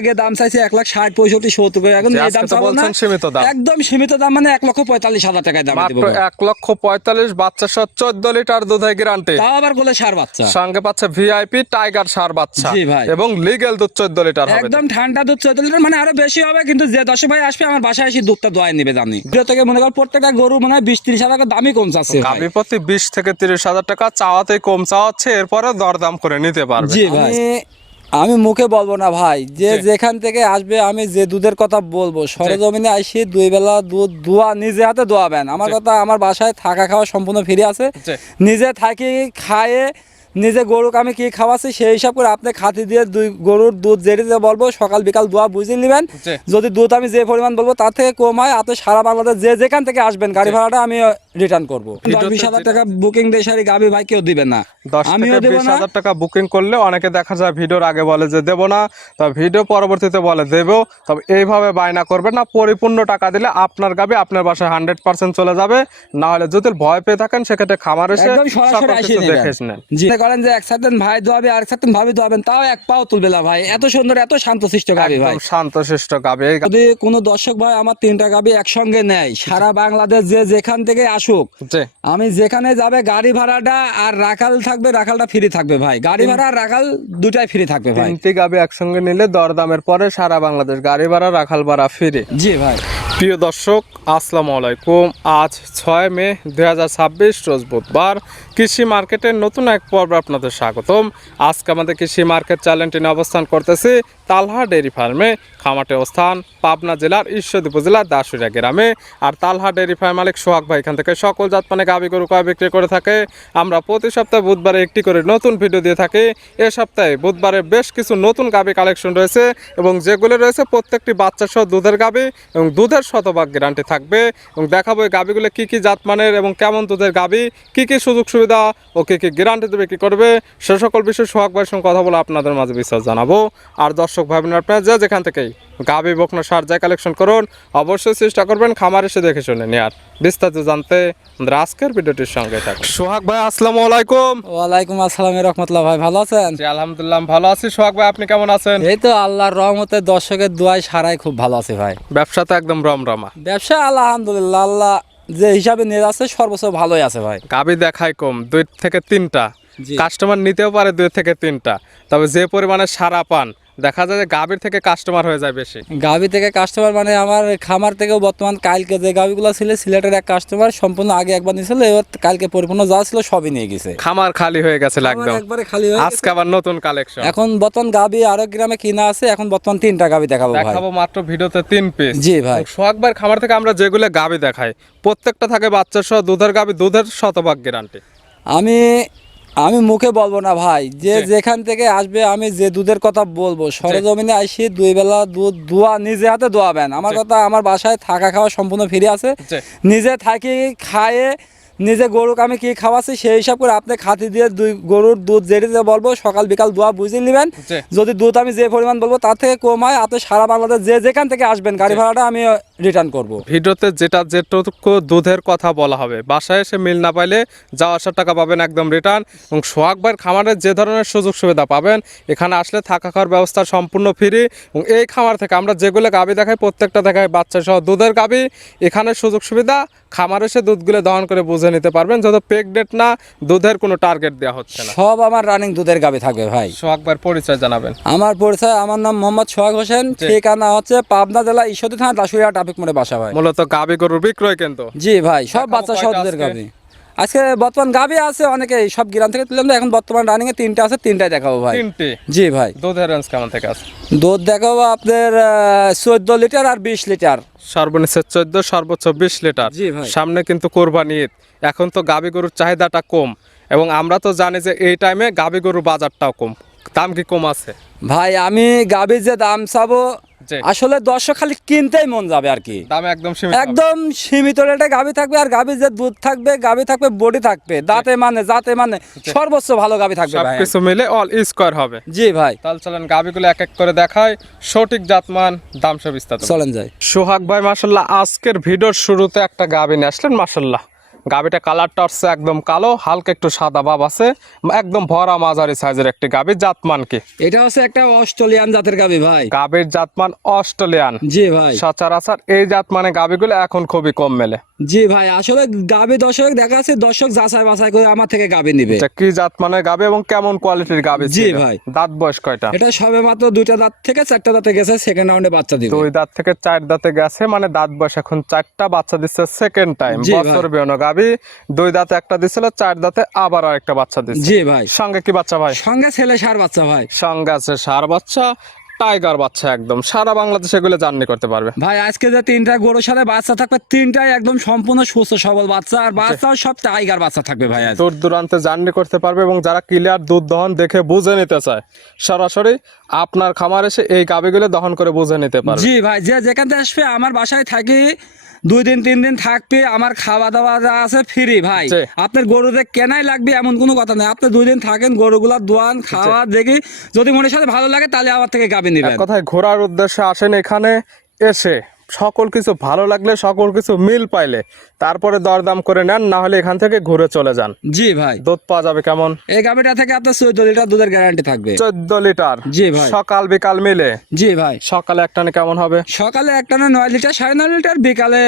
আগে দাম চাইছে 1,60,65,70 করে, এখন এই দাম চাবো না, একদম সীমিত দাম, মানে 1,45,000 টাকায় দাম দিব। মাত্র 1,45,000 বাচ্চা সহ 14 লিটার দুধের গ্যারান্টি, তাও আবার গোলে সার বাচ্চা সঙ্গে পাচ্ছে ভিআইপি টাইগার সার বাচ্চা। জি ভাই, এবং লিগ্যাল দুধ 14 লিটার হবে, একদম ঠান্ডা দুধ 14 লিটার, মানে আরো বেশি হবে, কিন্তু যে দর্শক ভাই আসবে আমার বাসায় এসে দুধটা দোয়াই নেবে জানি। ভিডিও থেকে মনে কর প্রত্যেকটা গরু মনে হয় 20-30 হাজার টাকা দামই কম চাচ্ছে, গাভী প্রতি 20 থেকে 30,000 টাকা চাওয়াতেই কম চাওয়া হচ্ছে, এরপরে দরদাম করে নিতে পারবে। জি ভাই, আমি মুখে বলবো না ভাই, যে যেখান থেকে আসবে আমি যে দুধের কথা বলবো, সরেজমিনে আসি 2 বেলা দুধ দোয়া নিজে হাতে দোয়াবেন। আমার কথা, আমার বাসায় থাকা খাওয়া সম্পূর্ণ ফ্রি আছে, নিজে থাকি খায়ে নিজে গরুকে আমি কি খাওয়াচ্ছি সেই হিসাব করে আপনি খাতি দিয়ে গরুর দুধ যেটিতে বলবো সকাল বিকাল দোয়া বুঝে নেবেন। যদি দুধ আমি যে পরিমাণ বলবো তার থেকে কম হয়, আপনি সারা বাংলাদেশ যে যেখান থেকে আসবেন গাড়ি ভাড়াটা আমি রিটার্ন করবো। 20,000 টাকা বুকিং দিয়ে সারি গাবি ভাই কেউ দিবে না, 10 থেকে 20,000 টাকা বুকিং করলে অনেকে দেখা যায় ভিডিওর আগে বলে যে দেবো না, তবে ভিডিও পরবর্তীতে বলে দেবো। তবে এইভাবে বায়না করবেন না, পরিপূর্ণ টাকা দিলে আপনার গাবি আপনার বাসায় 100% চলে যাবে। না হলে যদি ভয় পেয়ে থাকেন সেক্ষেত্রে খামার এসে দেখে নেন। করেন যে একসাথে ভাই দোয়াবে আর একসাথে ভাবি দোয়াবেন, তাও এক পাও তুলবে না ভাই, এত সুন্দর এত শান্তশিষ্ট গাবি ভাই, শান্তশিষ্ট গাবি। যদি কোনো দর্শক ভাই আমার 3টা গাবি একসঙ্গে নেয়, সারা বাংলাদেশ যে যেখান থেকে আসুক, আমি যেখানে যাবে গাড়ি ভাড়াটা আর রাখাল থাকবে, রাখালটা ফ্রি থাকবে ভাই, গাড়ি ভাড়া আর রাখাল দুটাই ফ্রি থাকবে ভাই। 3টি গাবি একসঙ্গে নিলে দরদামের পরে সারা বাংলাদেশ গাড়ি ভাড়া রাখাল ভাড়া ফ্রি। জি ভাই। প্রিয় দর্শক আসসালামু আলাইকুম, আজ 6 মে 2026 রোজ বুধবার। কৃষি মার্কেটের নতুন এক পর্ব আপনাদের স্বাগতম। আজকে আমাদের কৃষি মার্কেট চ্যানেলটি নিয়ে অবস্থান করতেছি তালহা ডেয়ারি ফার্মে। খামারটি অবস্থান পাবনা জেলার ঈশ্বরদী উপজেলার দাসুরিয়া গ্রামে। আর তালহা ডেয়ারি ফার্ম মালিক সোহাগ ভাই এখান থেকে সকল জাত মানে গাভী গরু কয় বিক্রি করে থাকে। আমরা প্রতি সপ্তাহে বুধবারে একটি করে নতুন ভিডিও দিয়ে থাকি। এ সপ্তাহে বুধবারে বেশ কিছু নতুন গাভী কালেকশন রয়েছে, এবং যেগুলো রয়েছে প্রত্যেকটি বাচ্চা সহ দুধের গাভী, এবং দুধের শতভাগ গ্যারান্টি থাকবে। এবং দেখাবো এই গাভীগুলো কী কী জাতমানের এবং কেমন দুধের গাভী, কী কী সুযোগ সুবিধা ও কী কী গ্যারান্টি দেবে কী করবে, সে সকল বিষয়ে সোহাগ ভাইয়ের সঙ্গে কথা বলে আপনাদের মাঝে বিস্তার জানাবো। আর দর্শক ভাই বোনেরা আপনারা যেখান থেকেই গাভী বকনা সার যায় কালেকশন করুন, অবশ্যই চেষ্টা করবেন খামার এসে দেখে শুনে নেওয়ার। বিস্তারিত জানতে আমাদের আজকের ভিডিওটির সঙ্গে থাকুন। সোহাগ ভাই আসসালামু আলাইকুম। ওয়ালাইকুম আসসালাম রাহমাতুল্লাহ। ভাই ভালো আছেন? আলহামদুলিল্লাহ ভালো আছি। সোহাগ ভাই আপনি কেমন আছেন? এই তো আল্লাহর রহমতে দর্শকের দোয়ায় সারাই খুব ভালো আছে ভাই। ব্যবসা তো একদম রমরমা। ব্যবসা আলহামদুলিল্লাহ, আল্লাহ যে হিসাবে নিয়ে যাচ্ছে সর্বোচ্চ ভালোই আছে ভাই। গাভী দেখায় কম 2 থেকে 3টা, কাস্টমার নিতেও পারে 2 থেকে 3টা, তবে যে পরিমাণে সারা পান দেখা যায় যে গাভীর থেকে কাস্টমার হয়ে যায় বেশি। গাভী থেকে কাস্টমার মানে আমার খামার থেকেও বর্তমান কালকে যে গাভীগুলো ছিল সিলেটের এক কাস্টমার সম্পূর্ণ আগে একবার নিয়েছিল, এবার কালকে পরিপূর্ণ যা ছিল সবই নিয়ে গেছে। খামার খালি হয়ে গেছে একদম, একবারে খালি হয়ে গেছে। আজকে আবার নতুন কালেকশন। এখন বর্তমান গাভী আরো গ্রামে কিনা আছে, এখন বর্তমান 3টা গাভী দেখাবো ভাই। দেখাবো মাত্র ভিডিওতে 3 পিস। জি ভাই। সোহাগ ভাইয়ের খামার থেকে আমরা যেগুলো গাভী দেখাই প্রত্যেকটা থাকে বাচ্চা সহ দুধের গাভী, দুধের শতভাগ গ্যারান্টি। আমি মুখে বলবো না ভাই, যে যেখান থেকে আসবে আমি যে দুধের কথা বলবো সরেজমিনে আসি 2 বেলা দুধ দোয়া নিজে হাতে দোয়াবেন। আমার কথা, আমার বাসায় থাকা খাওয়া সম্পূর্ণ ফ্রি আছে, নিজে থাকি খায়ে নিজে গরুকে আমি কি খাওয়াচ্ছি সেই হিসাব করে আপনি খাতি দিয়ে গরুর দুধ যেটিতে বলবো সকাল বিকাল দোয়া বুঝে নেবেন। যদি দুধ আমি যে পরিমাণ বলবো তার থেকে কম হয়, আপনি সারা বাংলাদেশ যে যেখান থেকে আসবেন গাড়ি ভাড়াটা আমি রিটার্ন করব। ভিডিওতে যেটুকু দুধের কথা বলা হবে, বাসায় এসে মিল না পাইলে যাওয়া আসার টাকা পাবেন একদম রিটার্ন। এবং সোহাগ ভাইয়ের খামারের যে ধরনের সুযোগ সুবিধা পাবেন, এখানে আসলে থাকা খাওয়ার ব্যবস্থা সম্পূর্ণ ফ্রি। এবং এই খামার থেকে আমরা যেগুলো গাভী দেখাই প্রত্যেকটা দেখাই বাচ্চা সহ দুধের গাভী। এখানে সুযোগ সুবিধা খামার এসে দুধগুলো দহন করে বুঝে নিতে পারবেন, যত পেকডেট না, দুধের কোনো টার্গেট দেওয়া হচ্ছে না, সব আমার রানিং দুধের গাভী থাকবে ভাই। সোহাগ ভাইয়ের পরিচয় জানাবেন। আমার পরিচয়, আমার নাম মোহাম্মদ সোহাগ হোসেন, ঠিকানা হচ্ছে পাবনা জেলা ঈশ্বরদী থানা দাসুরিয়া ট্রাফিক মোড়ে বাসা ভাই। মূলত গাভী গরুর বিক্রয় কেন্দ্র। জি ভাই, সব বাচ্চা সহ দুধের গাভী। আজকে বর্তমান গাভী আছে অনেকে, সব গ্রাম থেকে তুললাম, এখন বর্তমান রানিং এ 3টা আছে, 3টাই দেখাবো ভাই। 3টে? জি ভাই। দুধের রেঞ্জ কেমন থেকে আছে? দুধ দেখাবো আপনার 14 লিটার আর 20 লিটার। সর্বনিম্ন 14, সর্বোচ্চ 20 লিটার। জি ভাই। সামনে কিন্তু কোরবানি ঈদ, এখন তো গাভী গরুর চাহিদাটা কম, এবং আমরা তো জানি যে এই টাইমে গাভী গরুর বাজারটাও কম। দাম কি কম আছে ভাই? আমি গাভীর যে দাম চাবো আসলে দর্শক খালি কিনতেই মন যাবে আর কি, দাম একদম সীমিত রেটে গাভী থাকবে। আর গাভীর যে দুধ থাকবে, গাভী থাকবে বডি থাকবে, দাঁতে মানে সর্বোচ্চ ভালো গাভী থাকবে ভাই, সবকিছু মিলে অল স্কয়ার হবে। জি ভাই। তাহলে চলেন গাভীগুলো এক এক করে দেখাই, সঠিক জাতমান দাম সব বিস্তারিত চলেন যাই। সোহাগ ভাই মাশাআল্লাহ আজকের ভিডিওর শুরুতে একটা গাভী নিয়ে আসলেন, মাশাআল্লাহ গাবিটা কালারটা হচ্ছে একদম কালো, হালকা একটু সাদা ভাব আছে, একদম ভরা মাঝারি সাইজের একটি গাবি। জাতমান কি? এটা হচ্ছে একটা অস্ট্রেলিয়ান জাতের গাবি ভাই। গাবির জাতমান অস্ট্রেলিয়ান। জি ভাই। সচরাচর এই জাতমানে গাবিগুলো এখন খুবই কম মেলে। জি ভাই, আসলে গাবি দর্শক দেখা আছে, দর্শক যাচাই বাছাই করে আমার থেকে গাবি নিবে। এটা কি জাতমানের গাবি এবং কেমন কোয়ালিটির গাবি? জি ছিল? ভাই। দাঁত বয়স কয়টা? এটা সবে মাত্র 2টা দাঁত থেকে 4টা দাঁতে গেছে, সেকেন্ড রাউন্ডে বাচ্চা দিবে। 2 দাঁত থেকে 4 দাঁতে গেছে, মানে দাঁত বয়স এখন 4টা, বাচ্চা দিচ্ছে সেকেন্ড টাইম। জি ভাই। বছর বিয়ানো গাবি, 2 দাঁতে একটা দিছিল, 4 দাঁতে আবার আরেকটা বাচ্চা দিচ্ছে। জি ভাই। সঙ্গে কি বাচ্চা ভাই? সঙ্গে ছেলে সার বাচ্চা ভাই। সঙ্গে আছে ষাঁড় বাচ্চা, টাইগার বাচ্চা, একদম সারা বাংলাদেশ এগুলো জার্নি করতে পারবে। ভাই আজকে যে 3টা গরুর সাথে বাচ্চা থাকবে, 3টাই একদম সম্পূর্ণ সুস্থ সবল বাচ্চা, আর বাচ্চাও সব টাইগার বাচ্চা থাকবে ভাই। আজ দূর দূরান্তে জার্নি করতে পারবে এবং যারা ক্লিয়ার দুধ দহন দেখে বুঝে নিতে চায়, সরাসরি আপনার খামার এসে এই গাবিগুলো দহন করে বুঝে নিতে পারবে। জি ভাই, যে যেখান থেকে আসবে আমার বাসায় থাকি 2 দিন 3 দিন থাকবে, আমার খাওয়া দাওয়া যা আছে ফ্রি ভাই। জি। আপনার গরুতে কেনাই লাগবে এমন কোনো কথা নেই, আপনি 2 দিন থাকেন, গরুগুলা দোয়ান, খাওয়া দেখি, যদি মনের সাথে ভালো লাগে তাহলে আমার থেকে গাবি এক নিবেন। কথায় ঘোরার উদ্দেশ্যে আসেন, এখানে এসে সকল কিছু ভালো লাগলে, সকল কিছু মিল পাইলে তারপরে দরদাম করে নেন, না হলে এখান থেকে ঘুরে চলে যান। জি ভাই। দুধ পাওয়া যাবে কেমন? এই গাবিটা থেকে আপনার 14 লিটার দুধের গ্যারান্টি থাকবে। 14 লিটার। জি ভাই। সকাল বিকাল মিলে? জি ভাই। সকালে একটানে কেমন হবে? সকালে একটানা 9 লিটার, 9.5 লিটার, বিকালে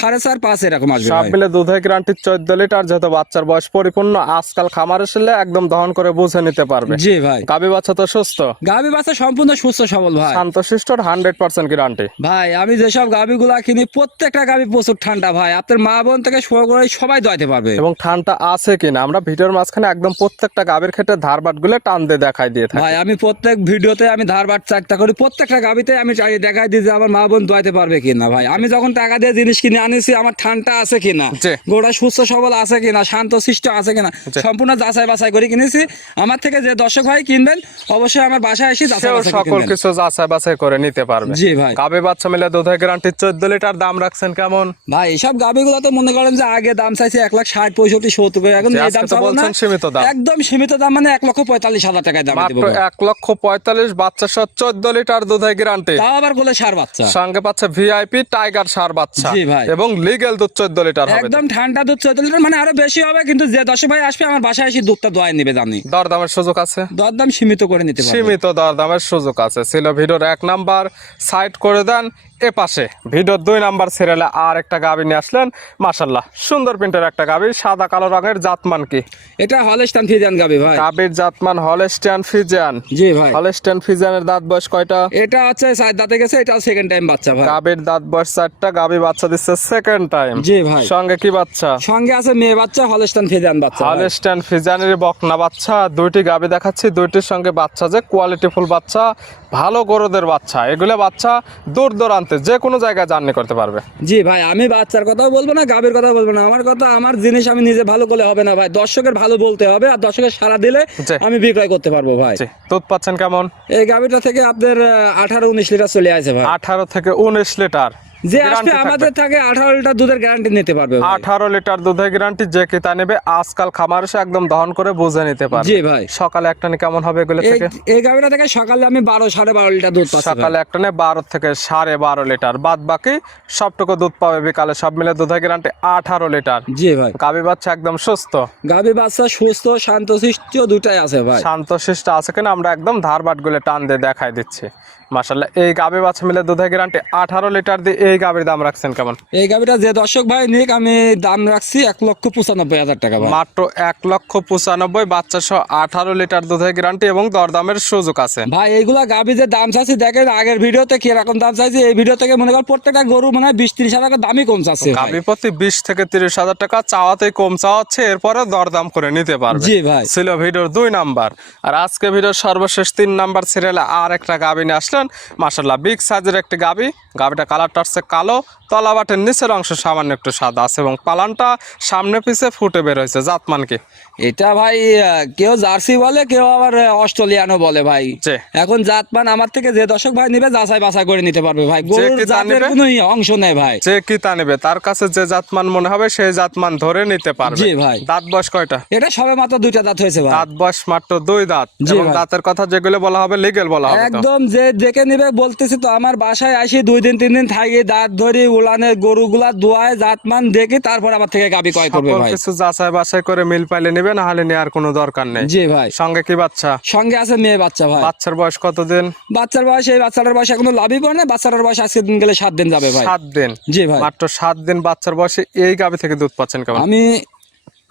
4.5 5 এরকম আসবে সব ভাই। মিলে দুধের গ্যারান্টি 14 লিটার। যেহেতু বাচ্চার বয়স পরিপূর্ণ, আজকাল খামার এসে একদম দহন করে বুঝে নিতে পারবে। জি ভাই। গাবি বাচ্চা তো সুস্থ? গাবি বাচ্চা সম্পূর্ণ সুস্থ সবল ভাই। শান্তশিষ্টর 100% গ্যারান্টি। ভাই আমি যেসব গাবিগুলা কিনি প্রত্যেকটা গাবি প্রচুর ঠান্ডা ভাই, আপনার মা বোন থেকে শুরু করে সবাই দোয়াইতে পারবে। এবং ঠান্ডা আছে কিনা আমরা ভিডিওর মাঝখানে একদম প্রত্যেকটা গাবির ক্ষেত্রে ধারবাট গুলো টান দিয়ে দেখাই দিয়ে থাকি। ভাই আমি প্রত্যেক ভিডিওতে আমি ধারবাট চাকটা করি, প্রত্যেকটা গাবিতে আমি দেখাই দিই যে আমার মা বোন দোয়াইতে পারবে কিনা। ভাই আমি যখন টাকা দিয়ে জিনিস কিনে আনিছি, আমার ঠান্ডা আছে কিনা, জি। গোটা সুস্থ সবল আছে কিনা, শান্ত শিষ্ট আছে কিনা, সম্পূর্ণ যাচাই বাছাই করে কিনেছি। আমার থেকে যে দর্শক ভাই কিনবেন অবশ্যই আমার বাসায় এসে যাচাই সেও বাছাই করে সকল কিনবেন। কিছু যাচাই বাছাই করে নিতে পারবে। জি ভাই। গাবি বাচ্চা মিলে দুধের গ্যারান্টি 14 লিটার। দাম রাখছেন কেমন? ভাই এইসব গাবিগুলো তো মনে করেন যে আগে দাম চাইছে 1,60,000 65,000 70,000, এখন এই দাম আজকে তো চাবো না, বলছেন সীমিত দাম। একদম সীমিত দাম, মানে 1,45,000 টাকায় দাম দিব। মাত্র 1,45,000 বাচ্চা সহ 14 লিটার দুধের গ্যারান্টি। তাও আবার বলে সার বাচ্চা। সঙ্গে পাচ্ছে ভিআইপি টাইগার ষাঁড় বাচ্চা। জি ভাই। এবং লিগ্যাল দুধ 14 লিটার হবে। একদম ঠান্ডা দুধ 14 লিটার, মানে আরো বেশি হবে, কিন্তু যে দর্শক ভাই আসবে আমার বাসায় এসে দুধটা দোয়াই নেবে জানি। দরদামের সুযোগ আছে? দরদাম সীমিত করে নিতে পারবে। সীমিত দরদামের সুযোগ আছে। ছিল ভিডিওর 1 নাম্বার, সাইড করে দেন। এ পাশে ভিডিওর 2 নাম্বার সিরিয়ালে আর একটা গাবি নিয়ে আসলেন, মাশাআল্লাহ সুন্দর প্রিন্টের একটা গাবি, সাদা কালো রঙের। জাতমান কি? এটা হলস্টাইন ফ্রিজিয়ান গাবি ভাই। গাবির জাতমান হলস্টাইন ফ্রিজিয়ান। জি ভাই। হলস্টাইন ফ্রিজিয়ানের দাঁত বয়স কয়টা? এটা হচ্ছে 4 দাঁতে গেছে, এটা সেকেন্ড টাইম বাচ্চা ভাই। গাবির দাঁত বয়স 4টা, গাবি বাচ্চা দিচ্ছে সেকেন্ড টাইম। জি ভাই। সঙ্গে কি বাচ্চা? সঙ্গে আছে মেয়ে বাচ্চা, হলস্টাইন ফ্রিজিয়ান বাচ্চা ভাই। হলস্টাইন ফ্রিজিয়ানের বকনা বাচ্চা। 2টি গাবি দেখাচ্ছি, 2টির সঙ্গে বাচ্চা, যে কোয়ালিটিফুল বাচ্চা, ভালো গরুদের বাচ্চা। এগুলো বাচ্চা দূর দূরান্তে যে কোনো জায়গায় জার্নি করতে পারবে। জি ভাই, আমি বাচ্চার কথাও বলবো না, গাবির কথা বলবো না, আমার কথা, আমার জিনিস আমি নিজে ভালো করলে হবে না ভাই, দর্শকের ভালো বলতে হবে, আর দর্শকের সাড়া দিলে জি। আমি বিক্রয় করতে পারবো ভাই। জি। দুধ পাচ্ছেন কেমন? এই গাবিটা থেকে আপনার 18-19 লিটার চলে আসে ভাই। 18 থেকে 19 লিটার যে আসবে গ্যারান্টি থাকবে। আমাদের থেকে 18 লিটার দুধের গ্যারান্টি নিতে পারবে ভাই। 18 লিটার দুধের গ্যারান্টি। যে কিতা নেবে আজকাল খামার এসে একদম দহন করে বুঝে নিতে পারবে। জি ভাই। সকালে একটানে কেমন হবে এগুলো এই থেকে? এই গাবিটা থেকে সকালে আমি 12-12.5 লিটার দুধ পাচ্ছি ভাই। সকালে একটানে 12 থেকে 12.5 লিটার, বাদ বাকি সবটুকু দুধ পাবে বিকালে। সব মিলে দুধের গ্যারান্টি 18 লিটার। জি ভাই। গাবি বাচ্চা একদম সুস্থ, গাবি বাচ্চা সুস্থ, শান্তশিষ্ট দুটাই আছে ভাই। শান্তশিষ্ট আছে কিনা আমরা একদম ধারবাট গুলো টান দিয়ে দেখাই দিচ্ছি। মাশাআল্লাহ এই গাবি বাচ্চা মিলে দুধের গ্যারান্টি 18 লিটার দিয়ে। এই গাবির দাম রাখছেন কেমন? এই গাবিটা যে দর্শক ভাই নিক, আমি দাম রাখছি 1,95,000 টাকা ভাই। মাত্র 1,95,000, বাচ্চা সহ 18 লিটার দুধের গ্যারান্টি এবং দরদামের সুযোগ আছে। ভাই এইগুলা গাবি যে দাম চাচ্ছি দেখেন, আগের ভিডিওতে কিরকম দাম চাইছি, এই ভিডিও থেকে মনে কর প্রত্যেকটা গরু মনে হয় 20-30 টাকা দামই কম চাচ্ছে ভাই। গাবি প্রতি 20 থেকে 30,000 টাকা চাওয়াতেই কম চাওয়া হচ্ছে, এরপরে দরদাম করে নিতে পারবে। জি ভাই। ছিল ভিডিওর 2 নাম্বার। আর আজকে ভিডিওর সর্বশেষ 3 নাম্বার সিরিয়ালে আর একটা গাবি নিয়ে আসলেন, মাশাআল্লাহ বিগ সাইজের একটি গাবি। গাবিটা কালারটা হচ্ছে কালো, তলাবাটের নিচের অংশ সামান্য একটু সাদা আছে এবং পালানটা সামনে পিছে ফুটে বের হয়েছে। জাতমান কি? এটা ভাই কেউ জার্সি বলে, কেউ আবার অস্ট্রেলিয়ানও বলে ভাই। জি। এখন জাতমান আমার থেকে যে দর্শক ভাই নিবে যাচাই বাছাই করে নিতে পারবে ভাই, গরুর কি তা জাতের নিবে? কোনো অংশ নেই ভাই। যে কি তা নেবে তার কাছে যে জাতমান মনে হবে সেই জাতমান ধরে নিতে পারবে। জি ভাই। দাঁত বয়স কয়টা? এটা সবে মাত্র 2টা দাঁত হয়েছে ভাই। দাঁত বয়স মাত্র 2 দাঁত। জি এবং ভাই। দাঁতের কথা যেগুলো বলা হবে লিগ্যাল বলা হবে তো? একদম যে দেখে নিবে বলতেছি তো, আমার বাসায় আসি 2 দিন 3 দিন থাকি, দাঁত ধরি, উলানের গরুগুলা দোয়ায় জাতমান দেখি, তারপর আবার থেকে গাবি ক্রয় করবে সকল ভাই। কিছু যাচাই বাছাই করে মিল পাইলে নিবে, না হলে নেওয়ার কোনো দরকার নেই। জি ভাই। সঙ্গে কি বাচ্চা? সঙ্গে আছে মেয়ে বাচ্চা ভাই। বাচ্চার বয়স কতদিন? বাচ্চার বয়স, এই বাচ্চাটার বয়স এখনো লাভই পড়ে না, বাচ্চাটার বয়স আজকে দিন গেলে 7 দিন যাবে ভাই। 7 দিন? জি ভাই। মাত্র 7 দিন বাচ্চার বয়সে এই গাভী থেকে দুধ পাচ্ছেন কেমন? আমি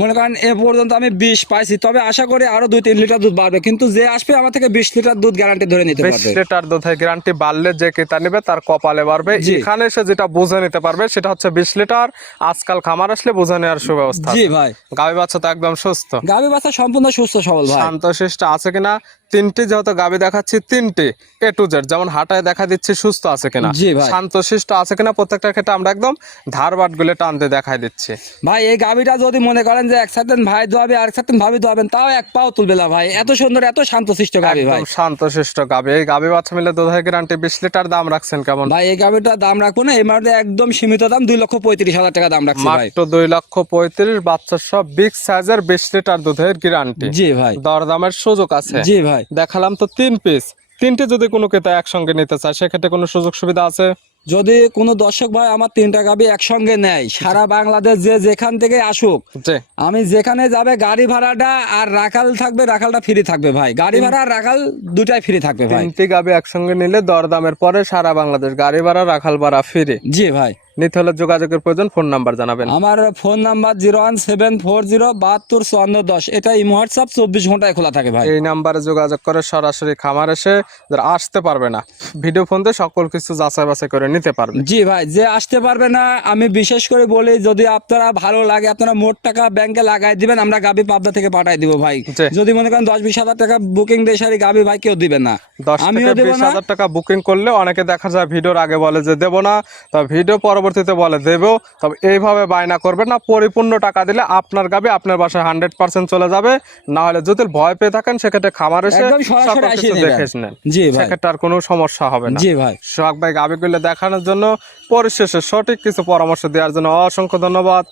মনে করেন এ পর্যন্ত আমি 20 পাইছি, তবে আশা করি আরো 2-3 লিটার দুধ বাড়বে, কিন্তু যে আসবে আমার থেকে 20 লিটার দুধ গ্যারান্টি ধরে নিতে 20 পারবে। লিটার দুধের গ্যারান্টি বাড়লে যে ক্রেতা নেবে তার কপালে বাড়বে। জি। এখানে এসে যেটা বুঝে নিতে পারবে সেটা হচ্ছে 20 লিটার। আজকাল খামার আসলে বুঝে নেওয়ার সুব্যবস্থা জি আছে। ভাই। গাভী বাচ্চা তো একদম সুস্থ, গাভী বাচ্চা সম্পূর্ণ সুস্থ সবল ভাই। শান্তশিষ্ট আছে কিনা? 3টি যেহেতু গাভী দেখাচ্ছি, 3টি A to Z, যেমন হাঁটায় দেখা দিচ্ছি সুস্থ আছে কিনা, জি ভাই। শান্তশিষ্ট আছে কিনা, প্রত্যেকটা ক্ষেত্রে আমরা একদম ধারবাট গুলো টানতে দেখাই দিচ্ছি। ভাই এই গাভীটা যদি মনে করেন যে এক সাথে ভাই দোয়াবে আর এক সাথে ভাবি দোয়াবেন, তাও এক পাও তুলবে না ভাই, এত সুন্দর এত শান্তশিষ্ট গাভী ভাই। একদম শান্তশিষ্ট গাভী। এই গাভী বাচ্চা মিলে দুধের গ্যারান্টি 20 লিটার। দাম রাখছেন কেমন? ভাই এই গাভীটার দাম রাখবো না, এই মাঠে একদম সীমিত দাম 2,35,000 টাকা দাম রাখছি ভাই। মাত্র 2,35,000, বাচ্চা সব বিগ সাইজের 20 লিটার দুধের গ্যারান্টি। জি ভাই। দরদামের সুযোগ আছে। জি ভাই। দেখালাম তো 3 পিস, 3টি যদি কোনো ক্রেতা একসঙ্গে নিতে চায় সেক্ষেত্রে কোনো সুযোগ সুবিধা আছে? যদি কোনো দর্শক ভাই আমার 3টা গাভী একসঙ্গে নেয়, সারা বাংলাদেশ যে যেখান থেকে আসুক, জি। আমি যেখানে যাবে গাড়ি ভাড়াটা আর রাখাল থাকবে, রাখালটা ফ্রি থাকবে ভাই। গাড়ি ভাড়া আর রাখাল দুটাই ফ্রি থাকবে ভাই। 3টি গাভী একসঙ্গে নিলে দরদামের পরে সারা বাংলাদেশ গাড়ি ভাড়া রাখাল ভাড়া ফ্রি। জি ভাই। নিতে হলে যোগাযোগের প্রয়োজন, ফোন নাম্বার জানাবেন। আমার ফোন নাম্বার 01740725410। এটা ইমো হোয়াটসঅ্যাপ 24 ঘন্টায় খোলা থাকে ভাই। এই নাম্বারে যোগাযোগ করে সরাসরি খামার এসে, যারা আসতে পারবে না ভিডিও ফোন দিয়ে সকল কিছু যাচাই বাছাই করে নিতে পারবে। জি ভাই, যে আসতে পারবে না আমি বিশেষ করে বলি, যদি আপনারা ভালো লাগে আপনারা মোট টাকা ব্যাংকে লাগাই দিবেন, আমরা গাবি পাবনা থেকে পাঠাই দিব ভাই। জি। যদি মনে করেন 10-20 হাজার টাকা বুকিং দিয়ে সারি গাবি ভাই কেউ দিবে না, 10 আমিও থেকে দেব 20 না। হাজার টাকা বুকিং করলে অনেকে দেখা যায় ভিডিওর আগে বলে যে দেবো না, তবে ভিডিও পরবর্তীতে বলে দেবো। তবে এইভাবে বায়না করবেন না, পরিপূর্ণ টাকা দিলে আপনার গাবি আপনার বাসায় 100% চলে যাবে। না হলে যদি ভয় পেয়ে থাকেন সেক্ষেত্রে খামার এসে একদম সরাসরি সকল এসে কিছু নেবেন। দেখে নেন। জি ভাই। সেক্ষেত্রে আর কোনো সমস্যা হবে না। জি ভাই। সোহাগ ভাই গাবিগুলো দেখানোর জন্য, পরিশেষে সঠিক কিছু পরামর্শ দেওয়ার জন্য অসংখ্য ধন্যবাদ।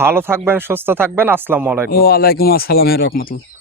ভালো থাকবেন, সুস্থ থাকবেন। আসসালামু আলাইকুম। ওয়ালাইকুম আসসালাম রহমতুল্লাহ।